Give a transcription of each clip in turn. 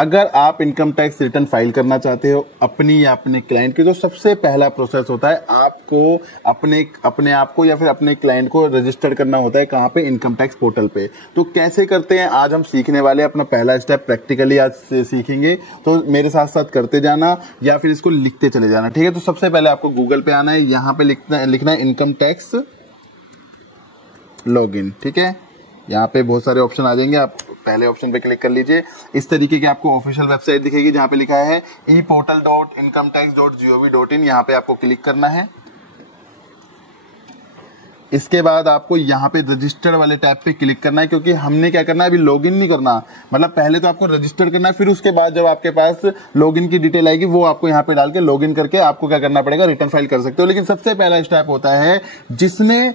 अगर आप income tax return file करना चाहते हो अपनी या अपने क्लाइंट की, तो सबसे पहला प्रोसेस होता है आपको अपने आप को या फिर अपने क्लाइंट को रजिस्टर करना होता है। कहाँ पे? इनकम टैक्स पोर्टल पे। तो कैसे करते हैं आज हम सीखने वाले हैं। अपना पहला स्टेप प्रैक्टिकली आज से सीखेंगे, तो मेरे साथ साथ करते जाना या फिर इसको लिखते चले जाना, ठीक है। तो सबसे पहले आपको गूगल पे आना है, यहाँ पे लिखना है इनकम टैक्स लॉगिन, ठीक है। यहाँ पे बहुत सारे ऑप्शन आ जाएंगे, आप पहले ऑप्शन पे क्लिक कर लीजिए। इस तरीके की आपको ऑफिशियल वेबसाइट दिखेगी जहाँ पे लिखा है eportal.incometax.gov.in। यहाँ पे आपको क्लिक करना है। इसके बाद आपको यहाँ पे रजिस्टर वाले टैब पे क्लिक करना है, क्योंकि हमने क्या करना है, अभी लॉगिन नहीं करना। मतलब पहले तो आपको रजिस्टर करना है, फिर उसके बाद जब आपके पास लॉगिन की डिटेल आएगी वो आपको यहाँ पे डाल के लॉगिन करके आपको क्या करना पड़ेगा, रिटर्न फाइल कर सकते हो। लेकिन सबसे पहला स्टेप होता है जिसने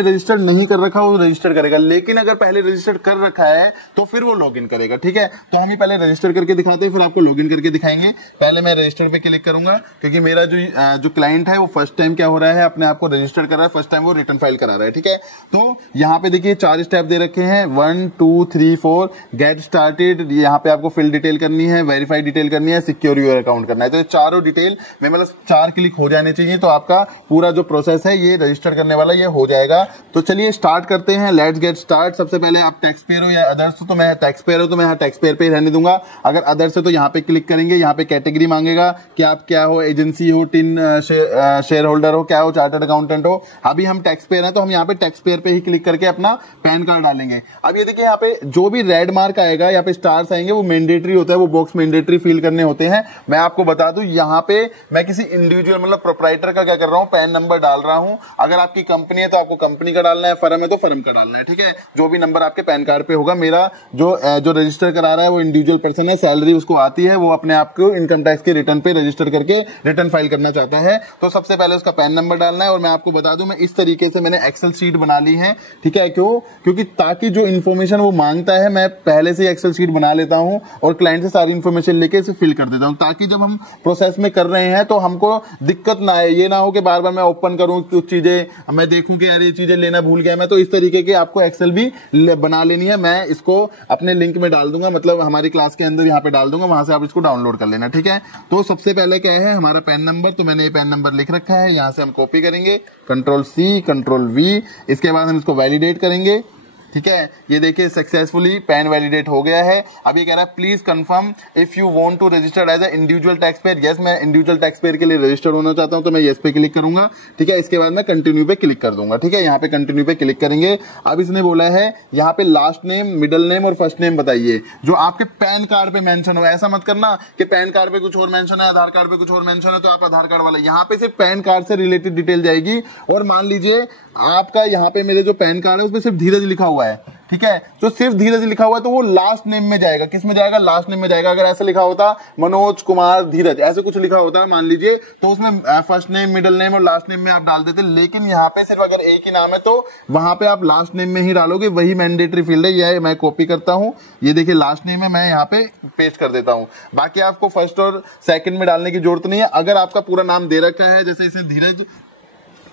रजिस्टर नहीं कर रखा वो रजिस्टर करेगा, लेकिन अगर पहले रजिस्टर कर रखा है तो फिर वो लॉगिन करेगा, ठीक है। तो हम ही पहले रजिस्टर करके दिखाते हैं, फिर आपको लॉगिन करके दिखाएंगे। पहले मैं रजिस्टर पे क्लिक करूंगा, क्योंकि मेरा जो क्लाइंट है वो फर्स्ट टाइम क्या हो रहा है, अपने आप को रजिस्टर कर रहा है, फर्स्ट टाइम रिटर्न फाइल करा रहा है, ठीक है। तो यहाँ पे देखिए 4 स्टेप दे रखे हैं, 1 2 3 4। गेट स्टार्टेड, यहाँ पे आपको फिल डिटेल करनी है, वेरीफाई डिटेल करनी है, सिक्योर योर अकाउंट करना है। तो ये चारों डिटेल में मतलब 4 क्लिक हो जाने चाहिए, तो आपका पूरा जो प्रोसेस है ये रजिस्टर करने वाला ये हो जाएगा। तो चलिए स्टार्ट करते हैं, लेट्स गेट स्टार्ट। सबसे पहले आप टैक्स पेयर हो या अदर्स हो, तो मैं टैक्स पेयर हूं तो मैं यहाँ टैक्स पेयर पे ही रहने दूंगा। अगर अदर्स है तो यहाँ पे क्लिक करेंगे, यहाँ पे कैटेगरी मांगेगा कि आप क्या हो, एजेंसी हो, टिन शेयर होल्डर हो, क्या हो, चार्टर्ड अकाउंटेंट हो। अभी हम टैक्स पेयर हैं तो हम यहाँ पे टैक्स पेयर पे ही क्लिक करके अपना पैन कार्ड डालेंगे। अब ये देखिए यहाँ पे जो भी रेड मार्क आएगा, यहाँ पे स्टार्स आएंगे, वो मैंडेटरी होता है, वो बॉक्स मैंडेटरी फिल करने होते हैं। मैं आपको बता दूं यहाँ पे मैं किसी इंडिविजुअल मतलब प्रोप्राइटर का क्या कर रहा हूँ, पैन नंबर डाल रहा हूँ। अगर आपकी कंपनी है तो आपको कंपनी का डालना है, फर्म है तो फर्म का डालना है, ठीक है। जो भी नंबर आपके पैन कार्ड पे होगा, मेरा जो रजिस्टर करा रहा है वो इंडिविजुअल पर्सन है, सैलरी उसको आती है, वो अपने आप को इनकम टैक्स के रिटर्न पे रजिस्टर करके रिटर्न फाइल करना चाहता है। तो सबसे पहले उसका पैन नंबर डालना है। और मैं आपको बता दूं मैं इस तरीके से मैंने एक्सेल शीट बना ली है, ठीक है। क्योंकि ताकि जो इन्फॉर्मेशन वो मांगता है मैं पहले से एक्सेल शीट बना लेता हूं और क्लाइंट से सारी इन्फॉर्मेशन लेके इसे फिल कर देता हूं, ताकि जब हम प्रोसेस में कर रहे हैं तो हमको दिक्कत ना आए। ये ना हो कि बार बार मैं ओपन करूं कुछ चीजें, मैं देखूं कि यार ये चीजें लेना भूल गया मैं। तो इस तरीके के आपको एक्सेल भी बना लेनी है। मैं इसको अपने लिंक में डाल दूंगा, मतलब हमारी क्लास के अंदर यहाँ पे डाल दूंगा, वहां से आप इसको डाउनलोड कर लेना, ठीक है। तो सबसे पहले क्या है हमारा पैन नंबर, तो मैंने ये पैन नंबर लिख रखा है, यहां से हम कॉपी करेंगे, Ctrl+C Ctrl+V। इसके बाद हम इसको वैलिडेट करेंगे, ठीक है। ये देखिए सक्सेसफुली पैन वैलिडेट हो गया है। अब ये कह रहा है please confirm if you want to register as a individual taxpayer. Yes, मैं इंडिविजुअल टैक्स पेयर के लिए रजिस्टर होना चाहता हूं, तो मैं यस पे क्लिक करूंगा, ठीक है। इसके बाद मैं कंटिन्यू पे क्लिक कर दूंगा, ठीक है। यहाँ पे कंटिन्यू पे क्लिक करेंगे। अब इसने बोला है यहाँ पे लास्ट नेम, मिडिल नेम और फर्स्ट नेम बताइए जो आपके पैन कार्ड पे मेंशन हो। ऐसा मत करना कि पैन कार्ड पे कुछ और मेंशन है, आधार कार्ड पे कुछ और मेंशन है तो आप आधार कार्ड वाला। यहाँ पे सिर्फ पैन कार्ड से रिलेटेड डिटेल जाएगी। और मान लीजिए आपका यहाँ पे मेरे जो पैन कार्ड है उसमें सिर्फ धीरज लिखा हुआ है, ठीक है। तो सिर्फ धीरज लिखा हुआ है तो वो लास्ट नेम में जाएगा। किस में जाएगा? लास्ट नेम में जाएगा। अगर ऐसे लिखा होता मनोज कुमार धीरज, ऐसे कुछ लिखा होता मान लीजिए, तो उसमें फर्स्ट नेम, मिडिल नेम और लास्ट नेम में आप डाल देते। लेकिन यहाँ पे सिर्फ अगर एक ही नाम है तो वहां पे आप लास्ट नेम में ही डालोगे, वही मैंडेटरी फील्ड है। यह मैं कॉपी करता हूं, ये देखिए लास्ट नेम है, मैं यहाँ पे पेस्ट कर देता हूं। बाकी आपको फर्स्ट और सेकंड में डालने की जरूरत नहीं है। अगर आपका पूरा नाम दे रखा है, जैसे इसमें धीरज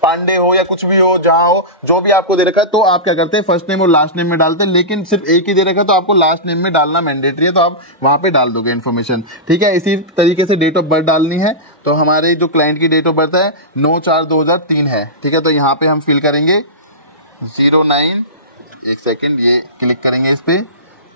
पांडे हो या कुछ भी हो, जहां हो, जो भी आपको दे रखा है, तो आप क्या करते हैं फर्स्ट नेम और लास्ट नेम में डालते हैं। लेकिन सिर्फ एक ही दे रखा है तो आपको लास्ट नेम में डालना मैंडेटरी है, तो आप वहां पे डाल दोगे इन्फॉर्मेशन, ठीक है। इसी तरीके से डेट ऑफ बर्थ डालनी है। तो हमारे जो क्लाइंट की डेट ऑफ बर्थ है 9/4/2003 है, ठीक है। तो यहाँ पे हम फिल करेंगे 09, एक सेकेंड, ये क्लिक करेंगे इस पे,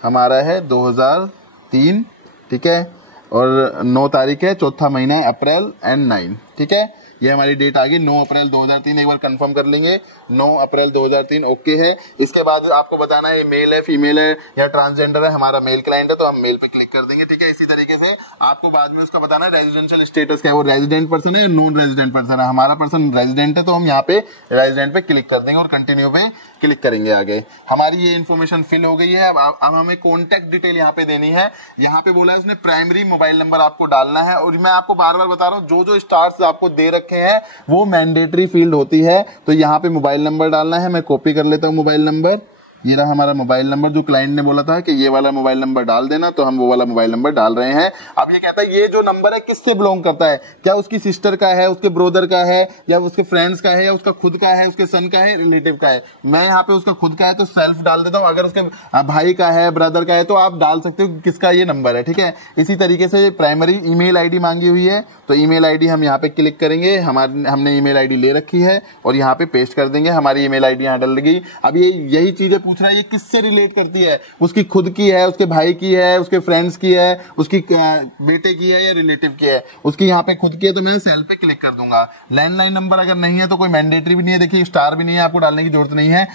हमारा है 2003, ठीक है। और 9 तारीख है, चौथा महीना है, अप्रैल एंड 9, ठीक है। ये हमारी डेट आ गई 9 अप्रैल 2003। एक बार कंफर्म कर लेंगे, 9 अप्रैल 2003 ओके है। इसके बाद आपको बताना है मेल है, फीमेल है या ट्रांसजेंडर है। हमारा मेल क्लाइंट है तो हम मेल पे क्लिक कर देंगे, ठीक है। इसी तरीके से आपको बाद में उसका बताना है रेजिडेंशियल स्टेटस क्या है, वो रेजिडेंट पर्सन है या नॉन रेजिडेंट पर्सन है। हमारा पर्सन रेजिडेंट है तो हम यहाँ पे रेजिडेंट पे क्लिक कर देंगे और कंटिन्यू पे क्लिक करेंगे। आगे हमारी ये इन्फॉर्मेशन फिल हो गई है। अब हमें कॉन्टेक्ट डिटेल यहाँ पे देनी है। यहाँ पे बोला है उसने प्राइमरी मोबाइल नंबर आपको डालना है। और मैं आपको बार बार बता रहा हूँ, जो जो स्टार्स आपको दे रखे हैं वो मैंडेटरी फील्ड होती है। तो यहाँ पे मोबाइल नंबर डालना है, मैं कॉपी कर लेता हूँ मोबाइल नंबर, ये रहा हमारा मोबाइल नंबर, जो क्लाइंट ने बोला था कि ये वाला मोबाइल नंबर डाल देना, तो हम वो वाला मोबाइल नंबर डाल रहे हैं। अब ये कहता है ये जो नंबर है किससे बिलोंग करता है, क्या उसकी सिस्टर का है, उसके ब्रदर का है, या उसके फ्रेंड्स का है, या उसका खुद का है, उसके सन का है, रिलेटिव का है। मैं यहाँ पे उसका खुद का है तो सेल्फ डाल देता हूँ। अगर उसके भाई का है, ब्रदर का है, तो आप डाल सकते हो किसका ये नंबर है, ठीक है। इसी तरीके से प्राइमरी ईमेल आईडी मांगी हुई है, तो ईमेल आईडी हम यहाँ पे क्लिक करेंगे। हमने ईमेल आईडी ले रखी है और यहाँ पे पेस्ट कर देंगे, हमारी ईमेल आईडी यहाँ डल गई। अब ये यही चीजें पूछ रहा है, ये किससे रिलेट करती है, उसकी खुद की है, उसके भाई की है, उसके फ्रेंड्स की है, उसकी बेटे की है, या रिलेटिव की है। उसकी यहाँ पे खुद की है तो मैं सेल पे क्लिक कर दूंगा। लैंडलाइन नंबर अगर नहीं है तो कोई मैंडेटरी भी नहीं है, देखिए स्टार भी नहीं है, आपको डालने की जरूरत नहीं है।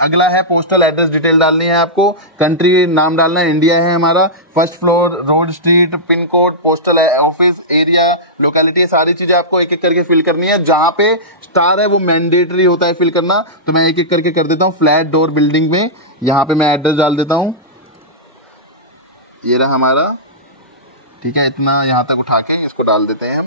अगला है पोस्टल एड्रेस डिटेल डालनी है आपको, कंट्री नाम डालना है, इंडिया है हमारा, first floor, road, street, pin code, postal office, area, locality, सारी चीजें आपको एक एक करके फिल करनी है। जहां पे स्टार है वो मैंडेटरी होता है फिल करना, तो मैं एक एक करके कर देता हूँ। फ्लैट डोर बिल्डिंग में यहाँ पे मैं एड्रेस डाल देता हूँ, ये रहा हमारा, ठीक है। इतना यहाँ तक उठा के इसको डाल देते हैं हम,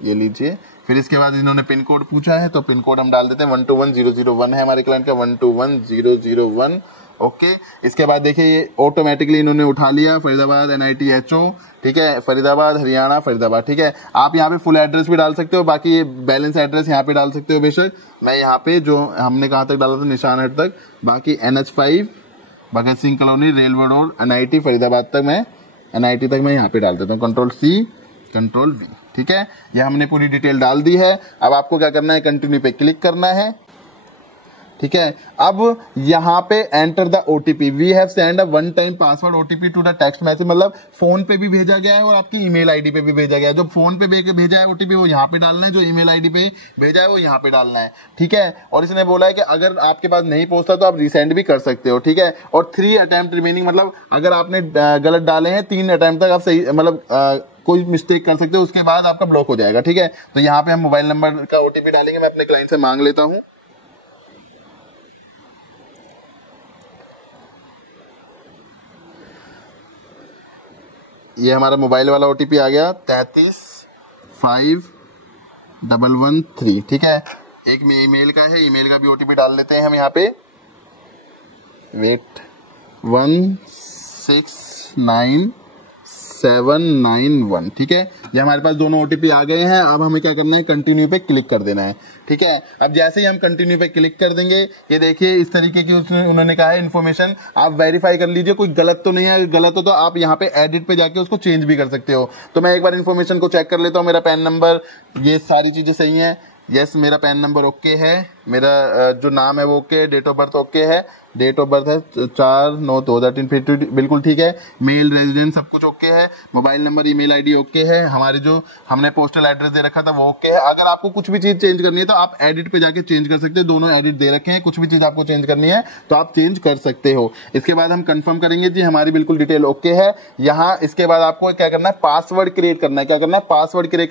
ये लीजिए। फिर इसके बाद इन्होंने पिन कोड पूछा है तो पिन कोड हम डाल देते हैं, 121001 है हमारे क्लाइंट का, 121001। ओके, इसके बाद देखिए ये ऑटोमेटिकली इन्होंने उठा लिया, फरीदाबाद NIT HO, ठीक है, फरीदाबाद हरियाणा, फरीदाबाद, ठीक है। आप यहाँ पे फुल एड्रेस भी डाल सकते हो, बाकी ये बैलेंस एड्रेस यहाँ पे डाल सकते हो बेशक। मैं यहाँ पे जो हमने कहाँ तक डाला था, निशान हट तक, बाकी NH5 Bhagat Singh colony, railway road, NIT Faridabad तक, मैं NIT तक मैं यहाँ पे डाल देता हूँ, Ctrl+C Ctrl+V, ठीक है। ये हमने पूरी डिटेल डाल दी है। अब आपको क्या करना है, कंटिन्यू पे क्लिक करना है, ठीक है। अब यहाँ पे enter the OTP, we have send a one time password OTP to the text message, मतलब फोन पे भी भेजा गया है और आपकी ईमेल आईडी पे भी भेजा गया है। जो फोन पे भेजा है OTP वो यहाँ पे डालना है, जो ईमेल आईडी पे भेजा है वो यहाँ पे डालना है, ठीक है। और इसने बोला है कि अगर आपके पास नहीं पहुंचता तो आप रिसेंड भी कर सकते हो, ठीक है। और 3 अटेम्प्ट रिमेनिंग, मतलब अगर आपने गलत डाले हैं 3 अटेम्प्ट तक आप सही, मतलब कोई मिस्टेक कर सकते हो, उसके बाद आपका ब्लॉक हो जाएगा, ठीक है। तो यहाँ पे हम मोबाइल नंबर का OTP डालेंगे, मैं अपने क्लाइंट से मांग लेता हूँ। ये हमारा मोबाइल वाला OTP आ गया, 335113, ठीक है। एक में ईमेल का है, ईमेल का भी OTP डाल लेते हैं हम यहाँ पे, वेट, 169791, ठीक है। ये हमारे पास दोनों OTP आ गए हैं। अब हमें क्या करना है, कंटिन्यू पे क्लिक कर देना है, ठीक है। अब जैसे ही हम कंटिन्यू पे क्लिक कर देंगे, ये देखिए इस तरीके की उन्होंने कहा है इन्फॉर्मेशन, आप वेरीफाई कर लीजिए कोई गलत तो नहीं है। अगर गलत हो तो आप यहाँ पे एडिट पे जाके उसको चेंज भी कर सकते हो। तो मैं एक बार इन्फॉर्मेशन को चेक कर लेता हूँ, मेरा पैन नंबर, ये सारी चीजें सही है, यस मेरा पैन नंबर ओके है, मेरा जो नाम है वो okay, date of birth okay है, डेट ऑफ बर्थ है 4/9/2003, बिल्कुल ठीक है, मेल रेजिडेंस सब कुछ ओके है, mobile number email ID okay है, हमारी जो हमने पोस्टल एड्रेस दे रखा था वो ओके है। अगर आपको कुछ भी चीज चेंज करनी है तो आप एडिट पे जाके चेंज कर सकते हैं, दोनों एडिट दे रखे हैं, कुछ भी चीज आपको चेंज करनी है तो आप चेंज कर सकते हो। इसके बाद हम कंफर्म करेंगे जी हमारी बिल्कुल डिटेल ओके है। यहाँ इसके बाद आपको क्या करना है, पासवर्ड क्रिएट करना है। क्या करना है, पासवर्ड क्रिएट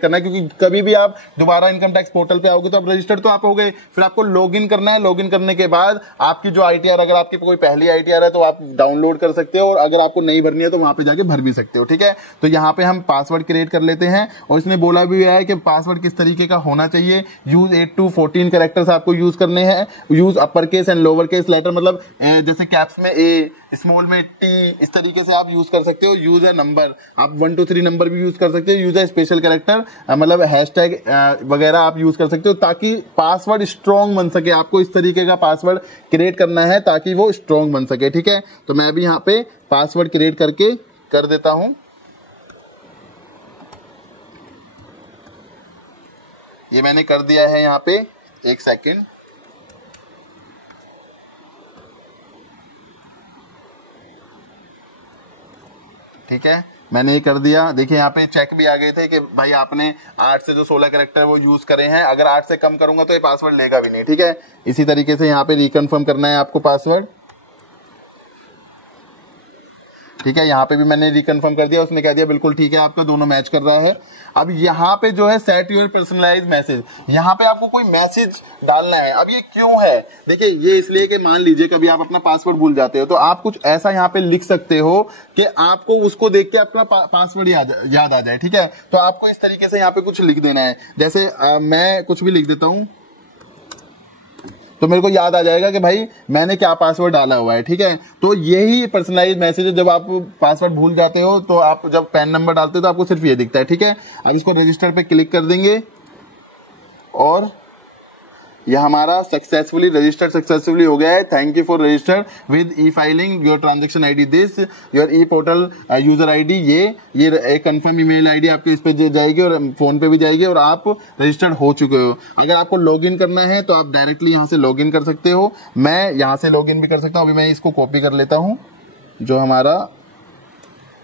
करना है, क्योंकि कभी भी आप दोबारा इनकम टैक्स पोर्टल पे आओगे तो आप रजिस्टर्ड तो आप हो गए, फिर आपको लॉग इन करना है। लॉग इन करने के बाद आपकी जो ITR, अगर आपकी कोई पहली ITR है तो आप डाउनलोड कर सकते हो, और अगर आपको नहीं भरनी है तो वहां पे जाके भर भी सकते हो, ठीक है। तो यहाँ पे हम पासवर्ड क्रिएट कर लेते हैं, और इसने बोला भी है कि पासवर्ड किस तरीके का होना चाहिए। यूज 8 to 14 कैरेक्टर्स आपको यूज करने हैं। Use upper case and lower case letter, मतलब जैसे कैप्स में A, स्मॉल में T, इस तरीके से आप यूज कर सकते हो। यूज अ नंबर, आप 1 to 3 नंबर भी यूज कर सकते हो। यूज अ स्पेशल कैरेक्टर, मतलब हैशटैग वगैरह आप यूज कर सकते हो, ताकि पासवर्ड स्ट्रॉन्ग बन सके। आपको इस तरीके का पासवर्ड क्रिएट करना है ताकि वो स्ट्रॉन्ग बन सके, ठीक है। तो मैं भी यहाँ पे पासवर्ड क्रिएट करके कर देता हूं। ये मैंने कर दिया है यहाँ पे, एक सेकेंड, ठीक है, मैंने ये कर दिया। देखिए यहाँ पे चेक भी आ गए थे कि भाई आपने 8 से जो 16 कैरेक्टर वो यूज करे हैं। अगर 8 से कम करूंगा तो ये पासवर्ड लेगा भी नहीं, ठीक है। इसी तरीके से यहाँ पे रिकन्फर्म करना है आपको पासवर्ड, ठीक है। यहाँ पे भी मैंने रिकन्फर्म कर दिया, उसने कह दिया बिल्कुल ठीक है, आपका दोनों मैच कर रहा है। अब यहाँ पे जो है सेट योर पर्सनलाइज मैसेज, यहाँ पे आपको कोई मैसेज डालना है। अब ये क्यों है, देखिए ये इसलिए कि मान लीजिए कभी आप अपना पासवर्ड भूल जाते हो तो आप कुछ ऐसा यहाँ पे लिख सकते हो कि आपको उसको देख के अपना पासवर्ड याद आ जाए, ठीक है। तो आपको इस तरीके से यहाँ पे कुछ लिख देना है। जैसे मैं कुछ भी लिख देता हूँ, तो मेरे को याद आ जाएगा कि भाई मैंने क्या पासवर्ड डाला हुआ है। ठीक है, तो यही पर्सनलाइज मैसेज है। जब आप पासवर्ड भूल जाते हो तो आप जब पैन नंबर डालते हो तो आपको सिर्फ ये दिखता है। ठीक है, अब इसको रजिस्टर पे क्लिक कर देंगे और यह हमारा सक्सेसफुली रजिस्टर्ड सक्सेसफुली हो गया है। Thank you for register with E filing your transaction ID this your E portal user ID. ये एक कंफर्म ईमेल आईडी आपके इस पे जाएगी और फोन पे भी जाएगी और आप रजिस्टर्ड हो चुके हो। अगर आपको लॉगिन करना है तो आप डायरेक्टली यहाँ से लॉगिन कर सकते हो। मैं यहाँ से लॉगिन भी कर सकता हूँ। अभी मैं इसको कॉपी कर लेता हूँ। जो हमारा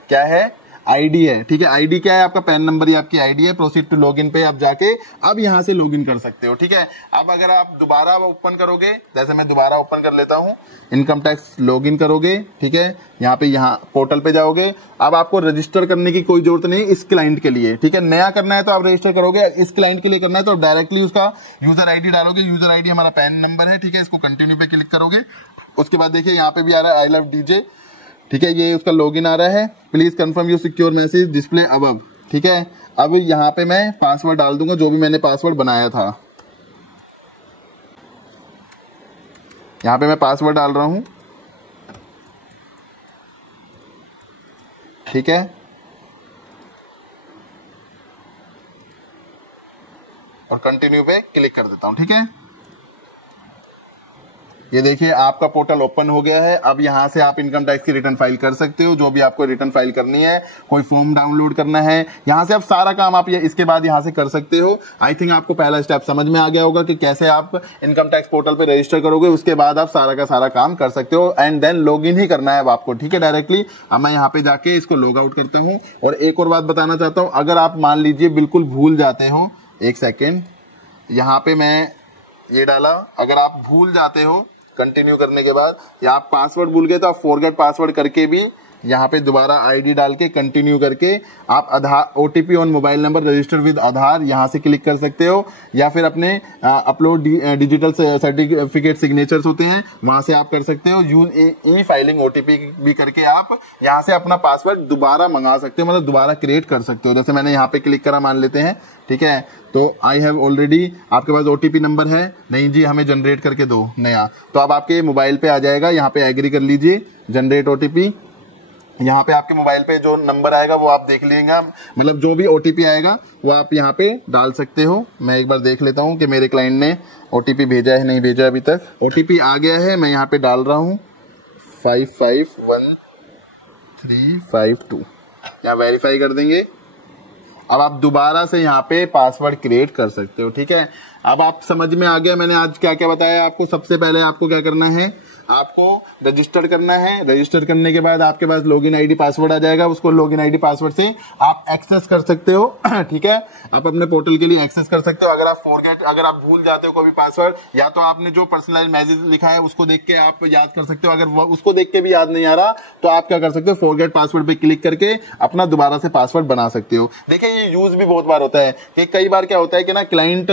क्या है आईडी है। ठीक है, आईडी क्या है आपका पैन नंबर ही आपकी आईडी है। प्रोसीड टू लॉगिन पे आप जाके अब यहाँ से लॉगिन कर सकते हो। ठीक है, अब अगर आप दोबारा ओपन करोगे, जैसे मैं दोबारा ओपन कर लेता हूँ, इनकम टैक्स लॉगिन करोगे। ठीक है, यहाँ पोर्टल पे जाओगे। अब आपको रजिस्टर करने की कोई जरूरत नहीं इस क्लाइंट के लिए। ठीक है, नया करना है तो आप रजिस्टर करोगे, इस क्लाइंट के लिए करना है तो डायरेक्टली उसका यूजर आईडी डालोगे। यूजर आईडी हमारा पैन नंबर है। ठीक है, इसको कंटिन्यू पे क्लिक करोगे। उसके बाद देखिए यहाँ पे भी आ रहा है आई लव डीजे। ठीक है, ये उसका लॉगिन आ रहा है। Please confirm your secure message display above. ठीक है, अब यहाँ पे मैं पासवर्ड डाल दूंगा जो भी मैंने पासवर्ड बनाया था। यहाँ पे मैं पासवर्ड डाल रहा हूं। ठीक है, और कंटिन्यू पे क्लिक कर देता हूं। ठीक है, ये देखिए आपका पोर्टल ओपन हो गया है। अब यहाँ से आप इनकम टैक्स की रिटर्न फाइल कर सकते हो। जो भी आपको रिटर्न फाइल करनी है, कोई फॉर्म डाउनलोड करना है, यहाँ से आप सारा काम आप इसके बाद यहाँ से कर सकते हो। आई थिंक आपको पहला स्टेप समझ में आ गया होगा कि कैसे आप इनकम टैक्स पोर्टल पे रजिस्टर करोगे। उसके बाद आप सारा का सारा काम कर सकते हो एंड देन लॉग इन ही करना है अब आपको। ठीक है, डायरेक्टली। अब मैं यहाँ पे जाके इसको लॉग आउट करता हूँ। और एक और बात बताना चाहता हूँ, अगर आप मान लीजिए बिल्कुल भूल जाते हो, एक सेकेंड, यहाँ पे मैं ये डाला, अगर आप भूल जाते हो कंटिन्यू करने के बाद या आप पासवर्ड भूल गए तो आप फॉरगेट पासवर्ड करके भी यहाँ पे दोबारा आईडी डाल के कंटिन्यू करके आप Aadhaar OTP on mobile number register with Aadhaar यहाँ से क्लिक कर सकते हो। या फिर अपने अपलोड डिजिटल सर्टिफिकेट सिग्नेचर्स होते हैं वहां से आप कर सकते हो। यूज ई फाइलिंग ओटीपी भी करके आप यहाँ से अपना पासवर्ड दोबारा मंगा सकते हो, मतलब दोबारा क्रिएट कर सकते हो। जैसे मैंने यहाँ पे क्लिक करा मान लेते हैं। ठीक है, तो आई हैव ऑलरेडी, आपके पास ओटीपी नंबर है? नहीं जी, हमें जनरेट करके दो नया। तो अब आपके मोबाइल पे आ जाएगा, यहाँ पे एग्री कर लीजिए, जनरेट ओटीपी। यहाँ पे आपके मोबाइल पे जो नंबर आएगा वो आप देख लीजिएगा, मतलब जो भी ओटीपी आएगा वो आप यहाँ पे डाल सकते हो। मैं एक बार देख लेता हूँ कि मेरे क्लाइंट ने ओटीपी भेजा है नहीं भेजा अभी तक। ओटीपी आ गया है, मैं यहाँ पे डाल रहा हूँ 551352। यहाँ वेरीफाई कर देंगे। अब आप दोबारा से यहाँ पे पासवर्ड क्रिएट कर सकते हो। ठीक है, अब आप समझ में आ गया मैंने आज क्या क्या बताया आपको। सबसे पहले आपको क्या करना है, आपको रजिस्टर करना है। रजिस्टर करने के बाद आपके पास लॉगिन आईडी पासवर्ड आ जाएगा, उसको लॉगिन आईडी पासवर्ड से आप एक्सेस कर सकते हो। ठीक है, आप अपने पोर्टल के लिए एक्सेस कर सकते हो। अगर आप भूल जाते हो कोई भी पासवर्ड, या तो आपने जो पर्सनलाइज मैसेज लिखा है उसको देख के आप याद कर सकते हो। अगर उसको देख के भी याद नहीं आ रहा तो आप क्या कर सकते हो, फॉरगेट पासवर्ड पे क्लिक करके अपना दोबारा से पासवर्ड बना सकते हो। देखिए ये यूज भी बहुत बार होता है कि कई बार क्या होता है कि ना क्लाइंट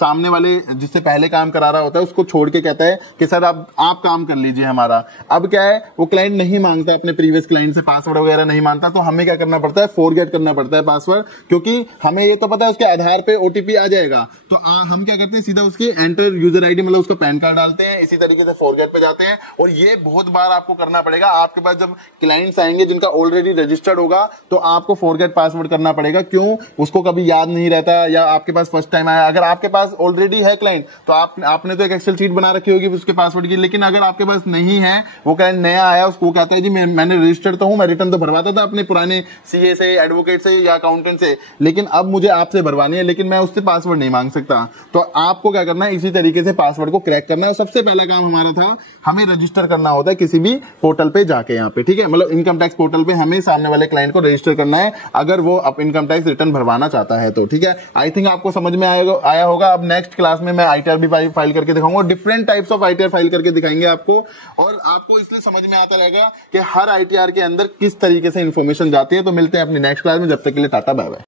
सामने वाले जिससे पहले काम करा रहा होता है उसको छोड़ के कहता है कि सर आप काम कर लीजिए हमारा। अब क्या है, वो क्लाइंट नहीं मांगता, अपने प्रीवियस क्लाइंट से पासवर्ड वगैरह नहीं मांगता, तो हमें क्या करना पड़ता है, फॉरगेट करना पड़ता है पासवर्ड। क्योंकि हमें ये तो पता है उसके आधार पे ओटीपी आ जाएगा, तो हम क्या करते हैं सीधा उसकी एंटर यूजर आईडी मतलब उसका पैन कार्ड डालते हैं, इसी तरीके से फॉरगेट पे जाते हैं। और ये बहुत बार आपको करना पड़ेगा। आपके पास जब क्लाइंट्स आएंगे जिनका ऑलरेडी रजिस्टर्ड होगा तो आपको फॉरगेट पासवर्ड करना पड़ेगा। क्यों, उसको कभी याद नहीं रहता या आपके पास फर्स्ट टाइम आया। अगर आपके पास ऑलरेडी है क्लाइंट तो आपने तो एक एक्सेल शीट बना रखी होगी उसके पासवर्ड की, लेकिन अगर आपके पास नहीं है, वो क्लाइंट नया आया, उसको कहता है जी मैंने रजिस्टर्ड तो हूं, मैं रिटर्न तो भरवाता था अपने पुराने सीए से, एडवोकेट से या अकाउंटेंट से, लेकिन अब मुझे आपसे भरवानी है, लेकिन मैं उससे पासवर्ड नहीं मांग सकता। तो आपको क्या करना है, इसी तरीके से पासवर्ड को क्रैक करना है। और सबसे पहला काम हमारा था, हमें रजिस्टर करना होता है किसी भी पोर्टल पे जाके यहाँ पे। ठीक है, मतलब इनकम टैक्स पोर्टल पे हमें सामने वाले क्लाइंट को रजिस्टर करना है अगर वो इनकम टैक्स रिटर्न भरवाना चाहता है तो। ठीक है, आई थिंक आपको समझ में आया होगा। अब नेक्स्ट क्लास में मैं आईटीआर भी फाइल करके दिखाऊंगा, different types of ITR file करके दिखाएंगे आपको। और आपको इसलिए समझ में आता रहेगा कि हर आईटीआर के अंदर किस तरीके से इंफॉर्मेशन जाती है। तो मिलते हैं अपनी नेक्स्ट क्लास में, जब तक के लिए टाटा बाय बाय।